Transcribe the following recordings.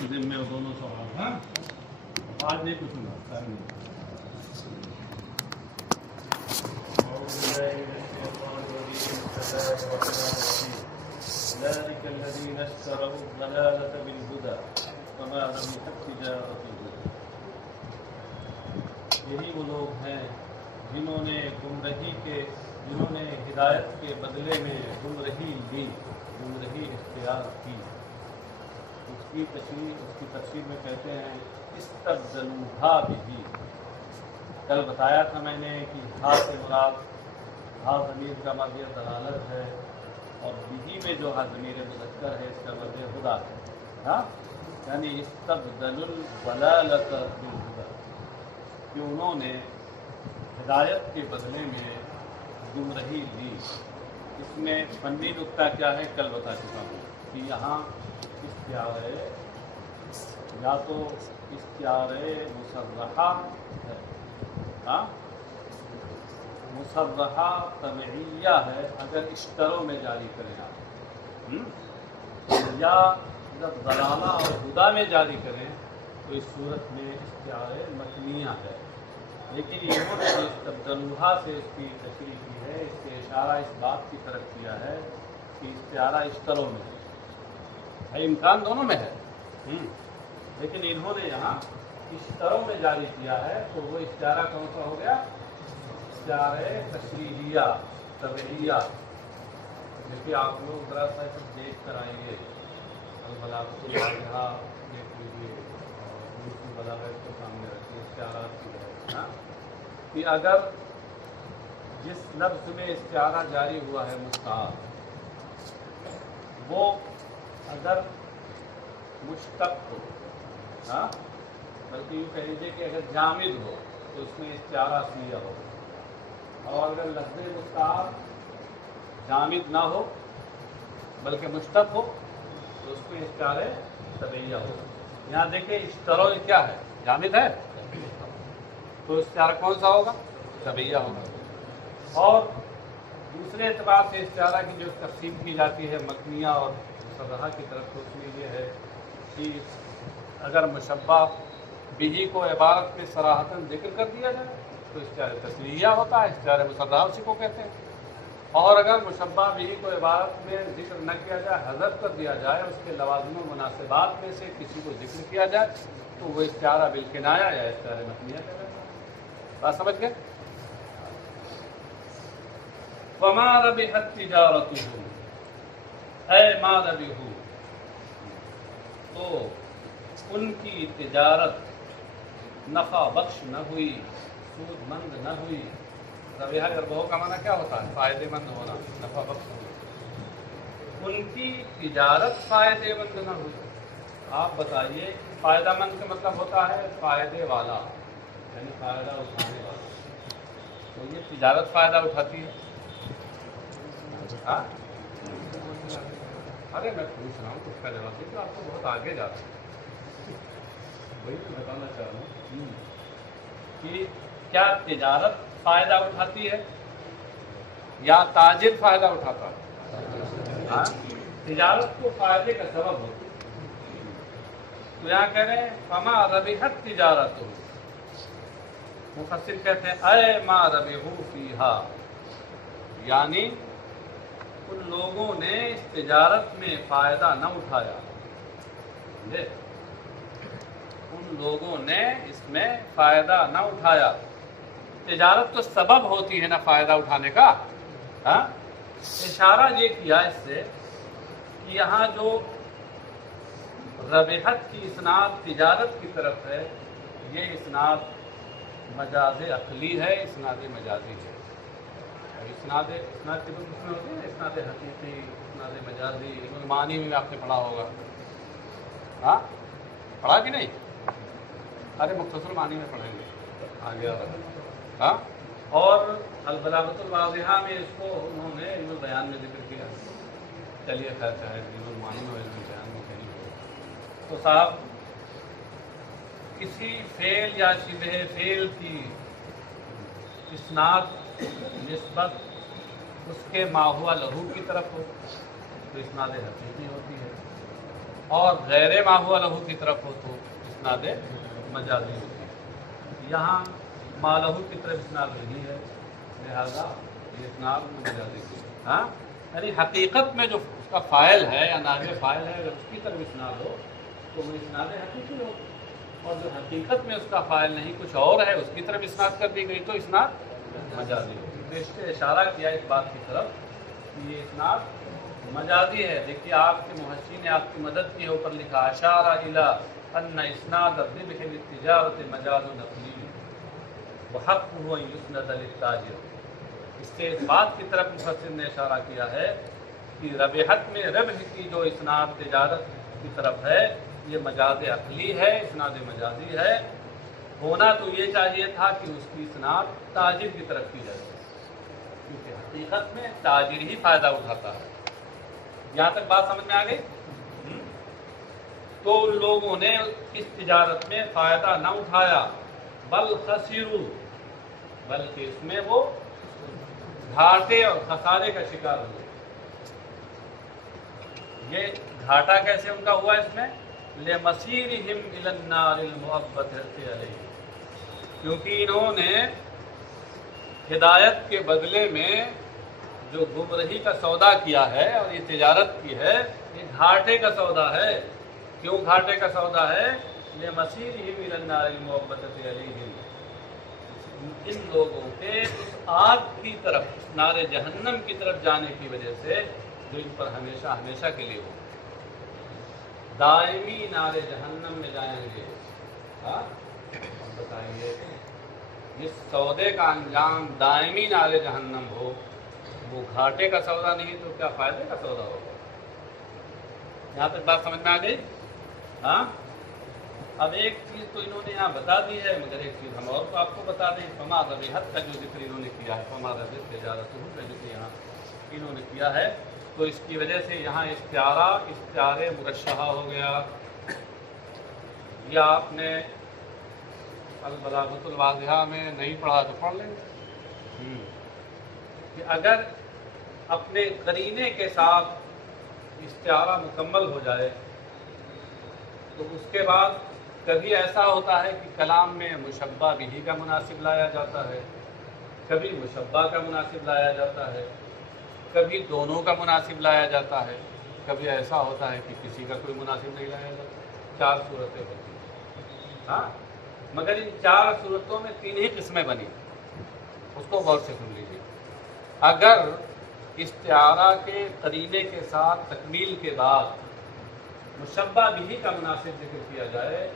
ذمے وہ دونوں سوال. ہاں آج نہیں پوچھوں گا. ذلك الذين اشتروا الضلالة بالهدى فما ربحت تجارتهم. یہی وہ لوگ ہیں جنہوں نے ہدایت کے بدلے میں گمراہی لی، گمراہی اختیار کی. اس کی تفسیر میں کہتے ہیں استبدلوها به. کل بتایا تھا میں نے کہ ہا سے مراد ہا ضمیر کا ماضی دلالت ہے، اور بھی میں جو ہا ضمیر مذکر ہے اس کا ماضی خدا ہے. ہاں یعنی استبدلوا الضلالۃ بالہدی، کہ انہوں نے ہدایت کے بدلے میں گمراہی لی. اس میں فنی نقطہ کیا ہے کل بتا چکا ہوں کہ یہاں استعارہ یا تو استعارہ مصرحہ ہے، ہاں مصرحہ طبعیہ ہے اگر اشتروں میں جاری کریں آپ، یا جب ضلالہ اور ہدا میں جاری کریں تو اس صورت میں استعارہ مکنیہ ہے. لیکن یہ استبدلوها سے اس کی تشریح کی ہے، اس سے اشارہ اس بات کی طرف کیا ہے کہ استعارہ اشتروں میں ہے. امکان دونوں میں ہے، لیکن انہوں نے یہاں اشتروں میں جاری کیا ہے تو وہ استعارہ کون سا ہو گیا؟ استعارہ تشریحیہ طبعیہ. دیکھیے آپ لوگ ذرا سا دیکھ کر آئیے البلاغۃ الواضحہ دیکھ لیجیے اور اس کی بلاغت کو سامنے رکھیے. استعارات کی ہے کہ اگر جس لفظ میں استعارہ جاری ہوا ہے مستعار، وہ اگر مشتق ہو، ہاں بلکہ یوں کہہ لیجیے کہ اگر جامد ہو تو اس میں استعارہ اصلیہ ہو، اور اگر لفظ مستعار جامد نہ ہو بلکہ مشتق ہو تو اس میں استعارہ طبعیہ ہو. یہاں دیکھیں اشتروا کیا ہے؟ جامد ہے، تو استعارہ کون سا ہوگا؟ طبعیہ ہوگا. اور دوسرے اعتبار سے استعارہ کی جو تقسیم کی جاتی ہے مکنیہ اور مصرحہ کی طرف، تو اس میں یہ ہے کہ اگر مشبہ بھی کو عبارت میں صراحتاً ذکر کر دیا جائے تو استعارہ تسلیہ ہوتا ہے، استعارہ مصرحہ اسی کو کہتے ہیں. اور اگر مشبہ بھی کو عبارت میں ذکر نہ کیا جائے، حذف کر دیا جائے، اس کے لوازم و مناسبات میں سے کسی کو ذکر کیا جائے تو وہ استعارہ بالکنایہ یا استعارہ مکنیہ کہلاتا ہے. بات سمجھ گئے؟ وما ربحت تجارتهم، اے ما ربحوا، تو ان کی تجارت نفع بخش نہ ہوئی، سود مند نہ ہوئی. ربح ربح کا معنی کیا ہوتا ہے؟ فائدے مند ہونا، نفع بخش ہونا. ان کی تجارت فائدے مند نہ ہوئی. آپ بتائیے فائدہ مند کا مطلب ہوتا ہے فائدے والا، یعنی فائدہ اٹھانے والا. تو یہ تجارت فائدہ اٹھاتی ہے. ہاں ارے میں پوچھ رہا ہوں تو اس کا جواب دیں کہ آپ کو بہت آگے جاتا ہے. وہی تو بتانا چاہ رہا ہوں کہ کیا تجارت فائدہ اٹھاتی ہے یا تاجر فائدہ اٹھاتا ہے؟ ہاں تجارت کو فائدے کا سبب ہوتی ہے. تو یہاں کہہ رہے ہیں فما ربحت تجارت، مفسر کہتے ہیں اے ما ربحوا فیہا، یعنی ان لوگوں نے اس تجارت میں فائدہ نہ اٹھایا. ان لوگوں نے اس میں فائدہ نہ اٹھایا. تجارت تو سبب ہوتی ہے نا فائدہ اٹھانے کا. ہاں اشارہ یہ کیا اس سے کہ یہاں جو ربحت کی اسناد تجارت کی طرف ہے، یہ اسناد مجاز عقلی ہے، اسناد مجازی ہے. اسناد کے دو قسمیں ہوتی ہیں، اسناد حقیقی، اسناد مجازی. معنی میں آپ نے پڑھا ہوگا. ہاں پڑھا کہ نہیں؟ ارے مختصر معنی میں پڑھیں گے آگے. ہاں اور البلاغۃ الواضحہ میں اس کو انہوں نے علم البیان میں ذکر کیا. چلیے خیر چاہے علم المعانی میں علم البیان میں کہیں ہو تو صاحب کسی فعل یا شبہ فعل کی اسناد نسبت اس کے ما ہوا لہو کی طرف ہو تو اسناد حقیقی ہوتی ہے. اور غیر ما ہوا لہو کی طرف ہو تو اسناد مجازی ہوتی ہے۔ یہاں ما لہو کی طرف اسناد نہیں ہے، لہذا یہ اسناد مجازی کی ہے۔ ہاں یعنی حقیقت میں جو اس کا فاعل ہے یا نائب فاعل ہے، اگر اس کی طرف اسناد ہو تو وہ اسناد حقیقی ہو، اور جو حقیقت میں اس کا فاعل نہیں کچھ اور ہے، اس کی طرف اسناد کر دی گئی تو اسناد مجازی ہو۔ اس سے اشارہ کیا اس بات کی طرف کہ یہ اسناد مجازی ہے۔ دیکھیے آپ کے محسن نے آپ کی مدد کی ہے، اوپر لکھا اشارہ الی ان اسناد الربح بالتجارت مجاز نقلی وحقه ان یسند للتاجر۔ اس سے اس بات کی طرف مفسر نے اشارہ کیا ہے کہ ربحت میں ربح کی جو اسناد تجارت کی طرف ہے یہ مجاز عقلی ہے، اسناد مجازی ہے۔ ہونا تو یہ چاہیے تھا کہ اس کی اسناد تاجر کی طرف کی جائے، کیونکہ حقیقت میں تاجر ہی فائدہ اٹھاتا ہے۔ یہاں تک بات سمجھ میں آ گئی؟ تو ان لوگوں نے اس تجارت میں فائدہ نہ اٹھایا، بل خسروا، بلکہ اس میں وہ گھاٹے اور خسارے کا شکار ہوئے۔ یہ گھاٹا کیسے ان کا ہوا؟ اس میں لمسیرہم الی النار المؤبدۃ علیہ، کیونکہ انہوں نے ہدایت کے بدلے میں جو گمراہی کا سودا کیا ہے اور یہ تجارت کی ہے، یہ گھاٹے کا سودا ہے۔ کیوں گھاٹے کا سودا ہے؟ لمسیرہم الی النار المؤبدۃ علیہ، ان لوگوں کے اس آگ کی طرف، نار جہنم کی طرف جانے کی وجہ سے جو ان پر ہمیشہ ہمیشہ کے لیے ہو، دائمی نار جہنم میں جائیں گے۔ ہاں بتائیے، جس سودے کا انجام دائمی نار جہنم ہو وہ گھاٹے کا سودا نہیں تو کیا فائدے کا سودا ہوگا؟ یہاں تک بات سمجھ میں آ گئی؟ ہاں اب ایک چیز تو انہوں نے یہاں بتا دی ہے، مگر ایک چیز ہم اور کو آپ کو بتا دیں۔ فما ربحت کا جو ذکر انہوں نے کیا ہے، فما ربحت تجارتہ کا ذکر یہاں انہوں نے کیا ہے، تو اس کی وجہ سے یہاں استعارے مرشحہ ہو گیا۔ یا آپ نے البلاغۃ الواضحہ میں نہیں پڑھا تو پڑھ لیں گے کہ اگر اپنے قرینے کے ساتھ استعارہ مکمل ہو جائے تو اس کے بعد کبھی ایسا ہوتا ہے کہ کلام میں مشبہ بھی کا مناسب لایا جاتا ہے، کبھی مشبہ کا مناسب لایا جاتا ہے، کبھی دونوں کا مناسب لایا جاتا ہے، کبھی ایسا ہوتا ہے کہ کسی کا کوئی مناسب نہیں لایا جاتا۔ 4 صورتیں ہوتی ہیں۔ ہاں مگر ان 4 صورتوں میں 3 ہی قسمیں بنی، اس کو غور سے سن لیجیے۔ اگر استعارہ کے قرینے کے ساتھ تکمیل کے بعد مشبہ بھی کا مناسب ذکر کیا جائے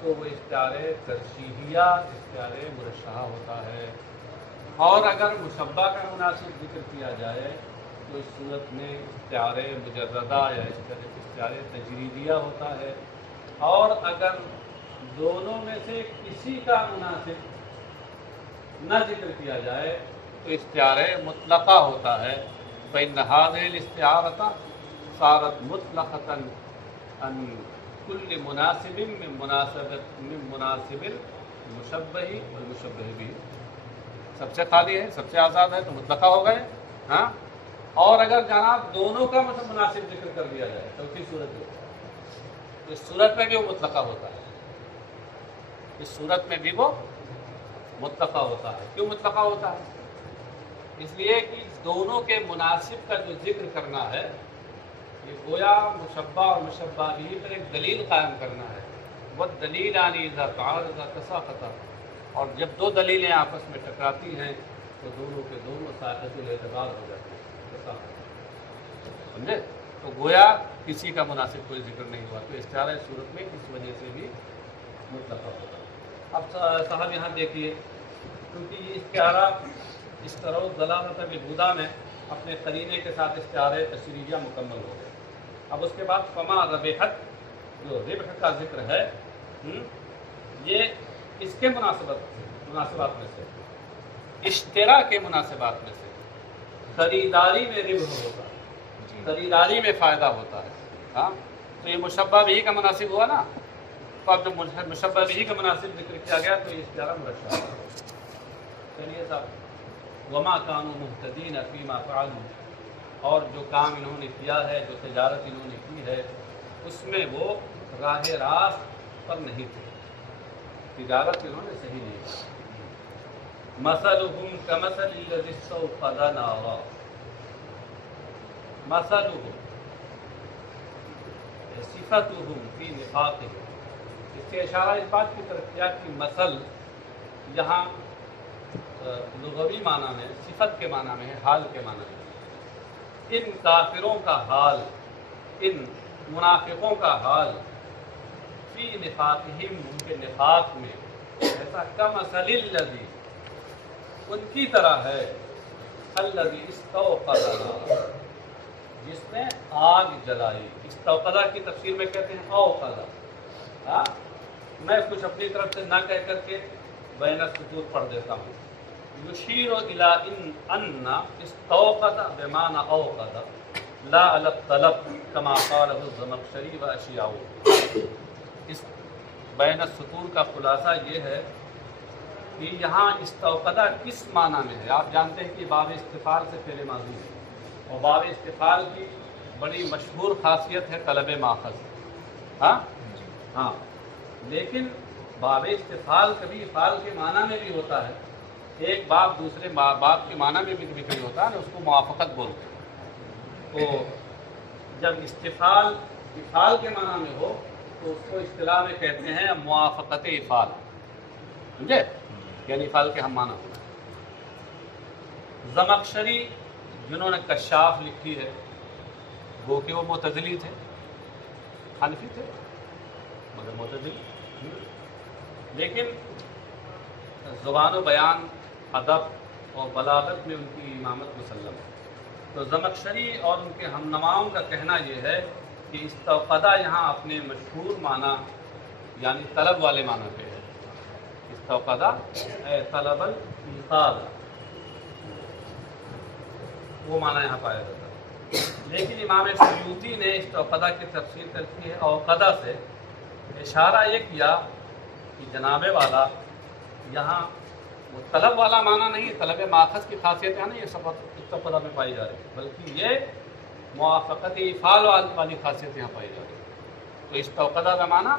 تو وہ استعارے ترشیحیہ، استعارے مرشحہ ہوتا ہے، اور اگر مشبہ کا مناسب ذکر کیا جائے تو اس صورت میں استعارے مجردہ یا استعارے تجریدیہ ہوتا ہے، اور اگر دونوں میں سے کسی کا مناسب نہ ذکر کیا جائے تو استعارے مطلقہ ہوتا ہے۔ فإن هذه الاستعارة صارت مطلقة عن كل مناسب من مناسب المشبہ والمشبہ به، سب سے خالی ہے، سب سے آزاد ہے تو مطلقہ ہو گئے۔ ہاں اور اگر جناب دونوں کا مناسب ذکر کر دیا جائے چوتھی صورت میں، تو اس صورت میں بھی وہ مطلقہ ہوتا ہے، اس صورت میں بھی وہ مطلقہ ہوتا ہے۔ کیوں مطلقہ ہوتا ہے؟ اس لیے کہ دونوں کے مناسب کا جو ذکر کرنا ہے یہ گویا مشبہ اور مشبہ بھی پر ایک دلیل قائم کرنا ہے۔ وہ دلیل آنی اذا تعارض تساقط، اور جب دو دلیلیں آپس میں ٹکراتی ہیں تو دونوں کے دونوں ساقط الاعتبار ہو جاتے ہیں، سمجھے؟ تو گویا کسی کا مناسب کوئی ذکر نہیں ہوا، تو استعارہ صورت میں اس وجہ سے بھی مطلقہ ہوتا ہے۔ اب صاحب یہاں دیکھیے، کیونکہ یہ استعارہ اس طرح دلالت بالہدیٰ میں اپنے قرینے کے ساتھ استعارے تشریحیہ مکمل ہو گئے۔ اب اس کے بعد فما ربحت، جو ربح کا ذکر ہے یہ اس کے مناسبات میں سے، اشترا کے مناسبات میں سے، خریداری میں ربح ہوتا ہے، خریداری میں فائدہ ہوتا ہے۔ ہاں تو یہ مشبہ بھی کا مناسب ہوا نا، تو اب جب مشبہ بھی کا مناسب ذکر کیا گیا تو یہ استعارہ مرشحہ ہے۔ چلیے صاحب، وما كانوا مهتدين فيما فعلوا، اور جو کام انہوں نے کیا ہے، جو تجارت انہوں نے کی ہے اس میں وہ راہ راست پر نہیں تھے، تجارت انہوں نے صحیح نہیں کی۔ مثلهم كمثل الذي استوقد نارا، مثلهم صفتهم في نفاقهم، اس سے اشارہ اس بات کی طرف کیا کہ مثل یہاں لغوی معنی میں صفت کے معنی میں ہے، حال کے معنی میں۔ ان کافروں کا حال، ان منافقوں کا حال، فی نفاقہم، ان کے نفاق میں، ایسا کمثل الذی، ان کی طرح ہے، الذی استوقد نارا، جس نے آگ جلائی۔ استوقدہ کی تفسیر میں کہتے ہیں اوقدہ۔ ہاں، میں کچھ اپنی طرف سے نہ کہہ کر کے بین السطور پڑھ دیتا ہوں۔ یشیر الی ان استوقد بمعنی اوقد لا علی الطلب کما قالہ الزمخشری و اشیاء۔ اس بین السطور کا خلاصہ یہ ہے کہ یہاں استوقدہ کس معنی میں ہے۔ آپ جانتے ہیں کہ باب استفعال سے پہلے ماضی ہے، اور باب استفعال کی بڑی مشہور خاصیت ہے طلب ماخذ۔ ہاں، لیکن باب استفعال کبھی فعال کے معنی میں بھی ہوتا ہے، ایک باب دوسرے باب کے معنی میں بھی کبھی ہوتا ہے، اس کو موافقت بولتے ہیں۔ تو جب استفعال افعال کے معنی میں ہو تو اس کو اصطلاح میں کہتے ہیں موافقت افعال، سمجھے؟ یعنی افعال کے ہم معنی ہونا۔ زمخشری جنہوں نے کشاف لکھی ہے، وہ کہ وہ معتزلی تھے، حنفی تھے مگر معتزلی، لیکن زبان و بیان، ادب اور بلاغت میں ان کی امامت مسلم ہے۔ تو زمخشری اور ان کے ہم نواؤں کا کہنا یہ ہے کہ استوقدہ یہاں اپنے مشہور معنی یعنی طلب والے معنی پہ ہے۔ استوقدہ اے طلب الایقاظ، وہ معنی یہاں پایا جاتا ہے۔ لیکن امام سیوطی نے استوقدہ کی تفسیر کرتی ہے اوقدہ سے، اشارہ یہ کیا کہ جناب والا یہاں وہ طلب والا معنی نہیں، طلب ماخذ کی خاصیت ہے نا، یہ سب استوقدہ میں پائی جا رہی ہے، بلکہ یہ موافقت افعال والی خاصیت یہاں پائی جا رہی ہے۔ تو استوقدہ کا معنی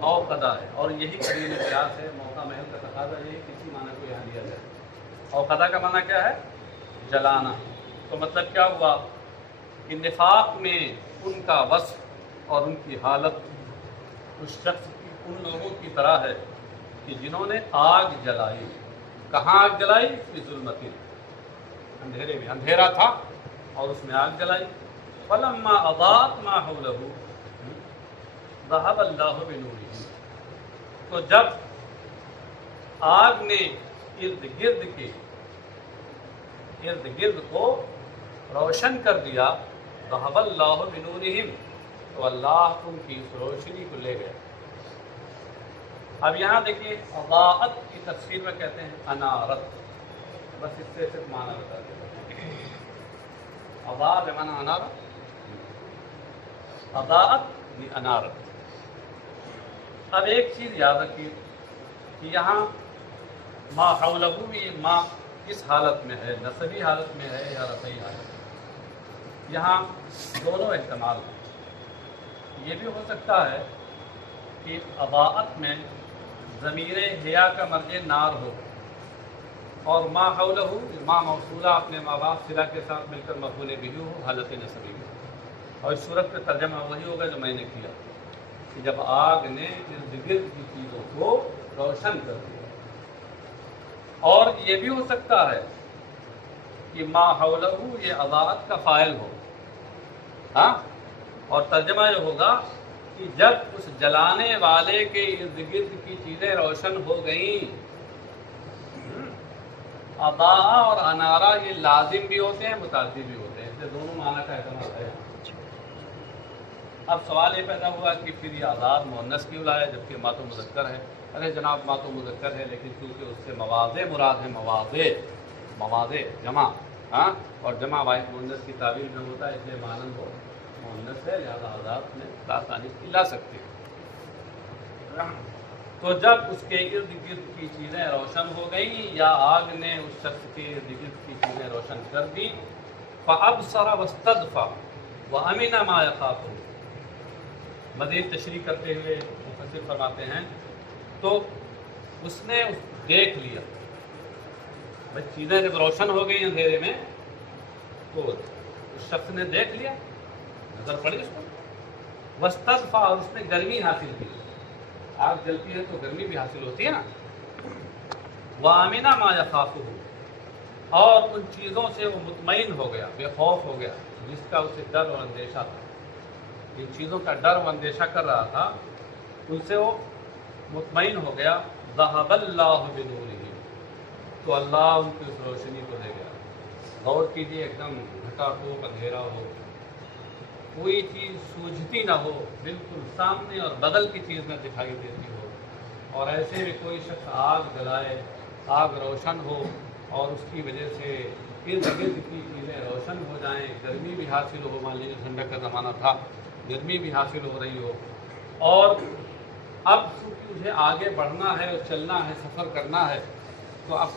اوقدہ ہے، اور یہی قرین قیاس ہے، موقع محل کا تقاضا یہ کسی معنی کو یہاں لیا جائے۔ اوقدہ کا معنی کیا ہے؟ جلانا۔ تو مطلب کیا ہوا کہ نفاق میں ان کا وصف اور ان کی حالت اس شخص کی ان لوگوں کی طرح ہے کہ جنہوں نے آگ جلائی۔ کہاں آگ جلائی؟ فی ظلمت، اندھیرے میں، اندھیرا تھا اور اس میں آگ جلائی۔ فلما اضاءت ما حولہ ذهب اللہ بنورہم، تو جب آگ نے ارد گرد کو روشن کر دیا، ذهب اللہ بنورہم، تو اللہ ان کی اس روشنی کو لے گیا۔ اب یہاں دیکھیے، اضاءت کی تفسیر میں کہتے ہیں انارت، بس اس سے صرف معنی بتا دیا۔ اضاء بمعنی انارت، اضاءت بھی انارت۔ اب ایک چیز یاد رکھیے کہ یہاں ما حولہ بھی ما کس حالت میں ہے، نصبی حالت میں ہے یا رفعی حالت؟ یہاں دونوں احتمال ہیں۔ یہ بھی ہو سکتا ہے کہ اضاءت میں ضمیر حیا کا مرجع نار ہو، اور ما حولہ ما موصولہ اپنے ماں باپ صلہ کے ساتھ مل کر مفعول بہ ہو، حالت نصبی میں۔ اور اس صورت میں ترجمہ وہی ہوگا جو میں نے کیا کہ جب آگ نے ارد گرد کی چیزوں کو روشن کر دیا۔ اور یہ بھی ہو سکتا ہے کہ ما حولہ یہ اضاءت کا فاعل ہو، ہاں، اور ترجمہ یہ ہوگا کہ جب اس جلانے والے کے ارد گرد کی چیزیں روشن ہو گئیں۔ اضاء اور انارا یہ لازم بھی ہوتے ہیں، متعدی بھی ہوتے ہیں، اس لیے دونوں معنی کا احتمال ہے۔ اب سوال یہ پیدا ہوا کہ پھر یہ آزاد مؤنث کیوں لایا جبکہ ماتو مذکر ہے؟ ارے جناب ماتو مذکر ہے، لیکن کیونکہ اس سے مواضع مراد ہے، مواضع جمع، ہاں، اور جمع واحد مؤنث کی تعبیر میں ہوتا ہے، اس لیے مانند ہو مؤنث ہے، لہذا آزاد میں آسانی سے لا سکتے ہیں۔ تو جب اس کے ارد گرد کی چیزیں روشن ہو گئیں یا آگ نے اس شخص کے ارد گرد کی چیزیں روشن کر دی، فَأَبْصَرَ وَاسْتَدْفَعَ وَأَمِنَ مَا يَخَافُ، مزید تشریح کرتے ہوئے مفسر فرماتے ہیں تو اس نے دیکھ لیا، بھائی چیزیں جب روشن ہو گئی اندھیرے میں تو اس شخص نے دیکھ لیا، نظر پڑی اس کو، وستدفع، اور اس نے گرمی حاصل کی، آگ جلتی ہے تو گرمی بھی حاصل ہوتی ہے نا، وَآمِنَ مَا يَخَافُهُ، اور ان چیزوں سے وہ مطمئن ہو گیا، بے خوف ہو گیا جس کا اسے ڈر اور اندیشہ تھا، ان چیزوں کا ڈر و اندیشہ کر رہا تھا ان سے وہ مطمئن ہو گیا، ذَهَبَ اللَّهُ بِنُورِهِمْ، تو اللہ ان کی اس روشنی کو لے گیا۔ غور کیجیے، ایک دم ڈھکا ہو، اندھیرا ہو، کوئی چیز سوجھتی نہ ہو، بالکل سامنے اور بغل کی چیز نہ دکھائی دیتی ہو، اور ایسے میں کوئی شخص آگ جلائے، آگ روشن ہو اور اس کی وجہ سے ارد گرد کی چیزیں روشن ہو جائیں، گرمی بھی حاصل ہو، مان لیجیے ٹھنڈک کا زمانہ تھا، گرمی بھی حاصل ہو رہی ہو، اور اب چونکہ مجھے آگے بڑھنا ہے اور چلنا ہے، سفر کرنا ہے، تو اب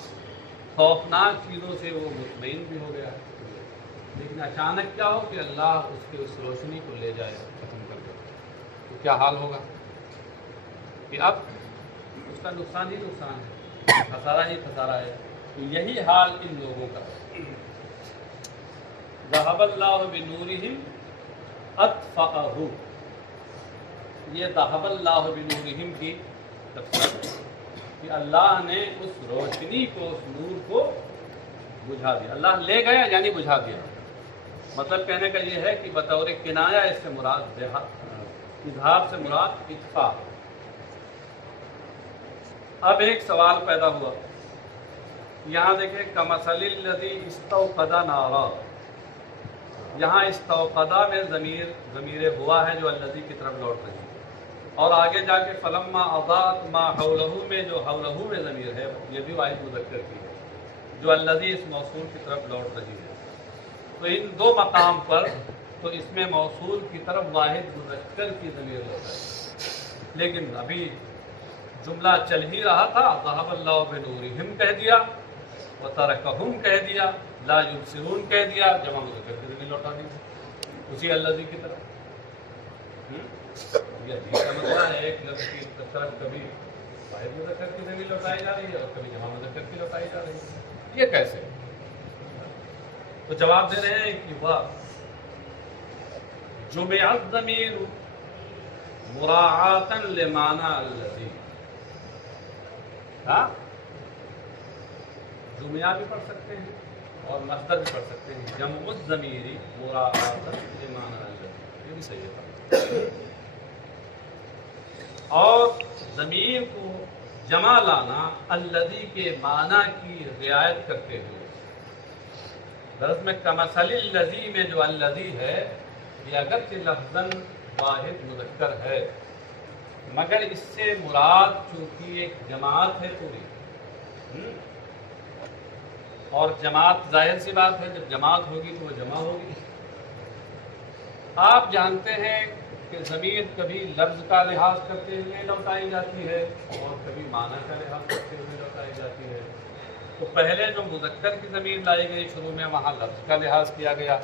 خوفناک چیزوں سے وہ مطمئن بھی ہو گیا، لیکن اچانک کیا ہو کہ اللہ اس کے اس روشنی کو لے جائے، ختم کر دے، تو کیا حال ہوگا کہ اب اس کا نقصان ہی نقصان ہے، خسارہ ہی خسارہ ہے۔ تو یہی حال ان لوگوں کا، ذَهَبَ اللَّهُ بِنُورِهِمْ أَطْفَأَهُ، یہ ذَهَبَ اللَّهُ بِنُورِهِمْ کی تفسیر ہے کہ اللہ نے اس روشنی کو، اس نور کو بجھا دیا، اللہ لے گیا یعنی بجھا دیا۔ مطلب کہنے کا یہ ہے کہ بطور کنایا اس سے مراد اظہار سے مراد اطفاء۔ اب ایک سوال پیدا ہوا، یہاں دیکھیں کمثل الذی استوقد نارا، یہاں استوقدہ میں ضمیر ہوا ہے جو الذی کی طرف لوٹ رہی ہے، اور آگے جا کے فلما اضاءت ما حولہ میں جو حولہ میں ضمیر ہے یہ بھی واحد مذکر کی ہے، جو الذی اس موصول کی طرف لوٹ رہی ہے۔ تو ان دو مقام پر تو اس میں موصول کی طرف واحد مذکر کی ضمیر ہوتا ہے، لیکن ابھی جملہ چل ہی رہا تھا، ذَهَبَ اللَّهُ بِنُورِهِمْ کہہ دیا، وَتَرَكَهُمْ کہہ دیا، لا يُبْصِرُونَ کہہ دیا، جمع مذکر کی ضمیر لوٹا دی اسی الذی کی طرف۔ یہ عجیب کا مسئلہ ہے، ایک لفظ کی طرف کبھی واحد مذکر کی ضمیر لوٹائی جا رہی ہے اور کبھی جمع مذکر کی لوٹائی جا رہی ہے، یہ کیسے؟ تو جواب دے رہے ہیں کہ وہ جمع الضمیر مراعاتا لمعنى الذی، جمعہ بھی پڑھ سکتے ہیں اور مصدر بھی پڑھ سکتے ہیں، جمع الضمیر مراعاتا لمعنى الذی، یہ بھی صحیح ہے۔ اور ضمیر کو جمع لانا الذی کے معنی کی رعایت کرتے ہوئے، درست میں کمثل الذی میں جو الذی ہے یہ اگرچہ لفظاً واحد مذکر ہے مگر اس سے مراد چونکہ ایک جماعت ہے پوری، اور جماعت ظاہر سی بات ہے جب جماعت ہوگی تو وہ جمع ہوگی۔ آپ جانتے ہیں کہ ضمیر کبھی لفظ کا لحاظ کرتے ہوئے لوٹائی جاتی ہے اور کبھی معنی کا لحاظ کرتے ہوئے لوٹائی جاتی ہے۔ تو پہلے جو مذکر کی ضمیر لائی گئی شروع میں وہاں لفظ کا لحاظ کیا گیا،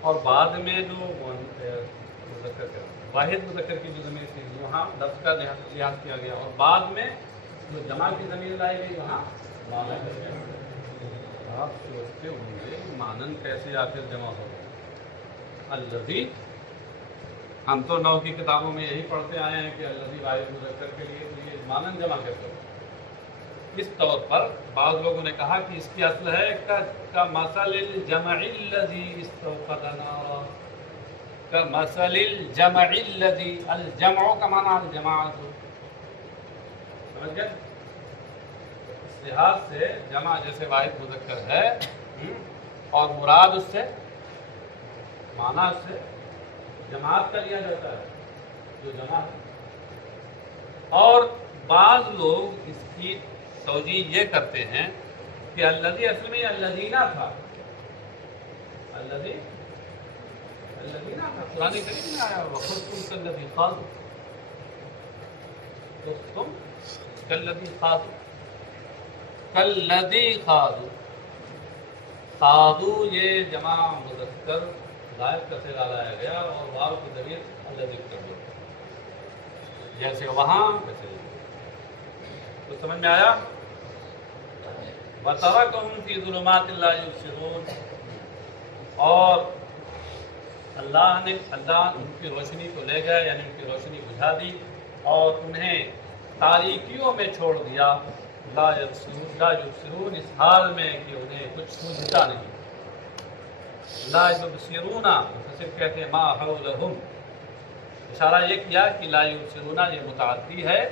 اور بعد میں جو مذکر کا واحد مذکر کی جو ضمیر تھی وہاں لفظ کا لحاظ کیا گیا، اور بعد میں جو جمع کی ضمیر لائی گئی وہاں معنی کا لحاظ کیا گیا۔ آپ سوچتے ہوں گے مانن کیسے آخر جمع ہو گیا؟ الذی، ہم تو نحو کی کتابوں میں یہی پڑھتے آئے ہیں کہ الذی واحد مذکر کے لیے، تو یہ مانن جمع کیسے ہو؟ اس طور پر بعض لوگوں نے کہا کہ اس کی اصل ہے کمثل الجمع الذی استوقد نارا، کمثل الجمع الذی، الجمع کا معنی الجماعت، سمجھ گئے؟ اس لحاظ سے جمع جیسے واحد مذکر ہے اور مراد اس سے معنی اس سے جماعت کا لیا جاتا ہے جو جمع ہے، اور بعض لوگ اس کی توجیہ یہ کرتے ہیں کہ الذی اصل میں الذین تھا، الذین تھا قرآن کریم میں آیا، وَخُذْتُمْ كَالَّذِي خَاضُوا، خُذْتُمْ كَالَّذِي خَاضُوا، كَالَّذِي خَاضُوا، خاضو یہ جمع مذکر غائب کا صیغہ لایا گیا اور واو کی ضمیر الذی کر دیا، جیسے وہاں ویسے تو سمجھ میں آیا؟ وَتَرَكَهُمْ فِي ظُلُمَاتٍ لَا يُبْصِرُونَ، اور اللہ ان کی روشنی کو لے گئے، یعنی ان کی روشنی بجھا دی اور انہیں تاریکیوں میں چھوڑ دیا، لا یبصرون، اس حال میں کہ انہیں کچھ سوجھتا نہیں. لا یبصرون مفسر کہتے ہیں ما حولہم، اشارہ یہ کیا کہ لا یبصرون یہ متعدی ہے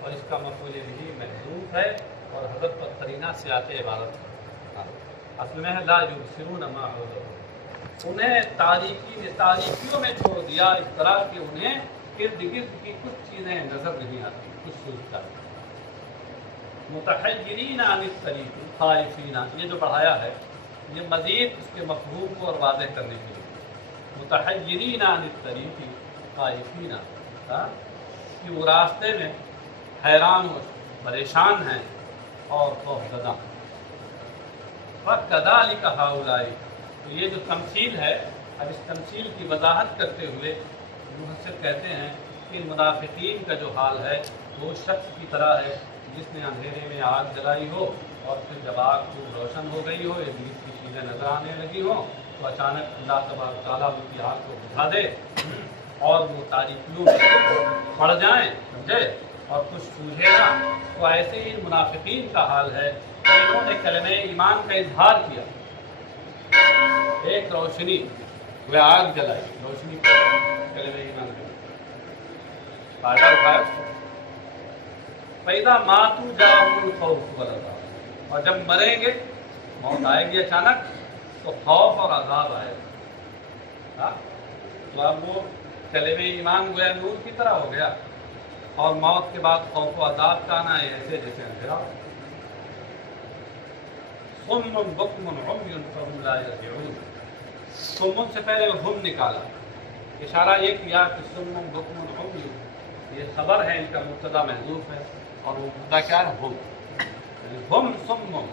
اور اس کا مفعول بھی محذوف ہے اور حذف پر قرینہ سیاق عبارت ہے. اصل میں ہے لا یبصرون ما حولہم، انہیں تاریکیوں میں چھوڑ دیا اس طرح کہ انہیں ارد گرد کی کچھ چیزیں نظر نہیں آتی، کچھ سوچتا ہے. متحیرین عن الطریق خائفین، یہ جو بڑھایا ہے یہ مزید اس کے مفہوم کو اور واضح کرنے کے لیے. متحیرین عن الطریق خائفین، کہ وہ راستے میں حیران و پریشان ہیں اور خوفزدہ. فَكَذَلِكَ هَؤُلَاءِ، تو یہ جو تمثیل ہے، اب اس تمثیل کی وضاحت کرتے ہوئے مفسر کہتے ہیں کہ منافقین کا جو حال ہے وہ شخص کی طرح ہے جس نے اندھیرے میں آگ جلائی ہو اور پھر جب آگ خوب روشن ہو گئی ہو، ابلیس کی چیزیں نظر آنے لگی ہوں تو اچانک اللہ تبارک و تعالیٰ ان کی آگ کو بجھا دے اور وہ تاریکیوں میں پڑ جائیں، سمجھے، اور کچھ سوجھے نہ. تو ایسے ہی منافقین کا حال ہے کہ انہوں نے کلمہ ایمان کا اظہار کیا، ایک روشنی وہ آگ جلائی، روشنی کلمہ ایمان کا فائدہ اٹھایا. فَإِذَا مَاتُوا جَاءَهُمُ الْخَوْفُ وَالْعَذَابُ، اور جب مریں گے، موت آئے گی اچانک تو خوف اور عذاب آئے گا. تو اب وہ کلمہ ایمان گویا نور کی طرح ہو گیا اور موت کے بعد خوف و عذاب کا آنا ہے ایسے جیسے اندھیرا. صُمٌّ بُكْمٌ عُمْيٌ فَهُمْ لَا يَرْجِعُونَ، صُمٌّ سے پہلے ہم نکالا، اشارہ یہ کیا کہ صُمٌّ بُكْمٌ عُمْيٌ یہ خبر ہے، ان کا مبتدا محذوف ہے اور مبتدا کیا ہے؟ ہم. ہم صُمٌّ،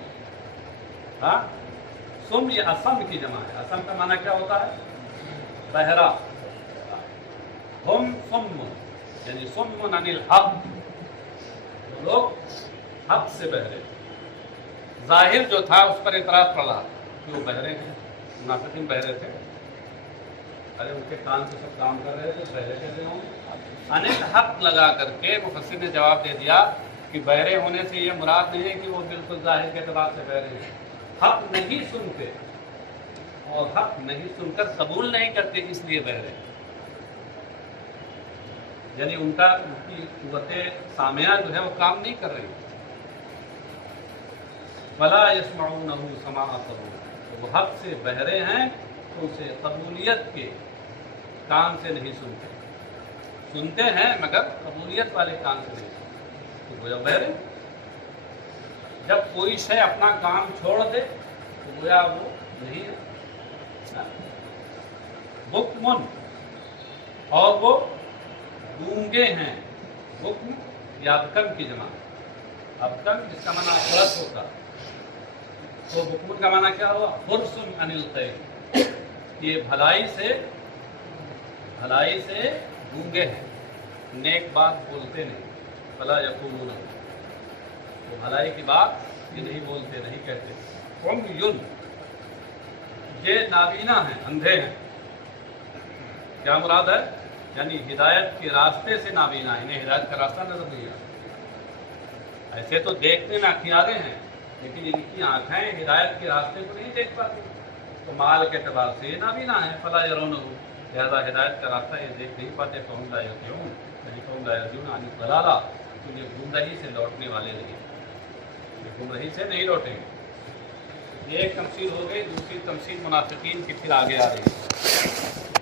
سم یہ اسم کی جمع ہے. اسم کا معنی کیا ہوتا ہے؟ بہرا. ہم صم یعنی صم عن الحق، لوگ حق سے بہرے. ظاہر جو تھا اس پر اعتراض پڑ رہا کہ وہ بہرے ہیں، منافقین بہرے تھے. ارے ان کے کان سے سب کام کر رہے تھے، بہرے کیسے ہوں؟ انل حق لگا کر کے مفسر نے جواب دے دیا کہ بہرے ہونے سے یہ مراد نہیں ہے کہ وہ بالکل ظاہر کے اعتبار سے بہرے ہیں. حق نہیں سنتے اور حق نہیں سن کر قبول نہیں کرتے، اس لیے بہرے. یعنی ان کی قوت سامعہ جو ہے وہ کام نہیں کر رہی. وَلَا يَسْمَعُونَهُ سَمَاعَ قَبُولٍ، وہ حق سے بہرے ہیں تو اسے قبولیت کے کام سے نہیں سنتے. سنتے ہیں مگر قبولیت والے کام سے نہیں سنتے. تو گویا بہرے. جب کوئی شے اپنا کام چھوڑ دے تو گویا وہ نہیں ہے. بکمن، اور وہ گونگے ہیں. بکم یا ابکم کی جمع، ابکم جس کا معنی غلط ہوتا، تو بکمن کا معنی کیا ہوا؟ حرص عن الخیر، یہ بھلائی سے گونگے ہیں، نیک بات بولتے نہیں. فلا یقولون، وہ بھلائی کی بات یہ نہیں بولتے، نہیں کہتے. عمیٌ، یہ نابینا ہیں، اندھے ہیں. کیا مراد ہے؟ یعنی ہدایت کے راستے سے نابینا، انہیں ہدایت کا راستہ نظر نہیں آتا. ایسے تو دیکھنے میں اختیارے ہیں لیکن ان کی آنکھیں ہدایت کے راستے کو نہیں دیکھ پاتی، تو مال کے اعتبار سے یہ نابینا ہے. فلا یرونہ، لہذا ہدایت کا راستہ یہ دیکھ نہیں پاتے. فہم لا یرجعون، یعنی فہم لا یرجعون عن الضلالہ، تو یہ گمراہی سے لوٹنے والے نہیں، یہ گمراہی سے نہیں لوٹیں گے. یہ ایک تمثیل ہو گئی. دوسری تمثیل منافقین کی پھر آگے آ رہی ہے.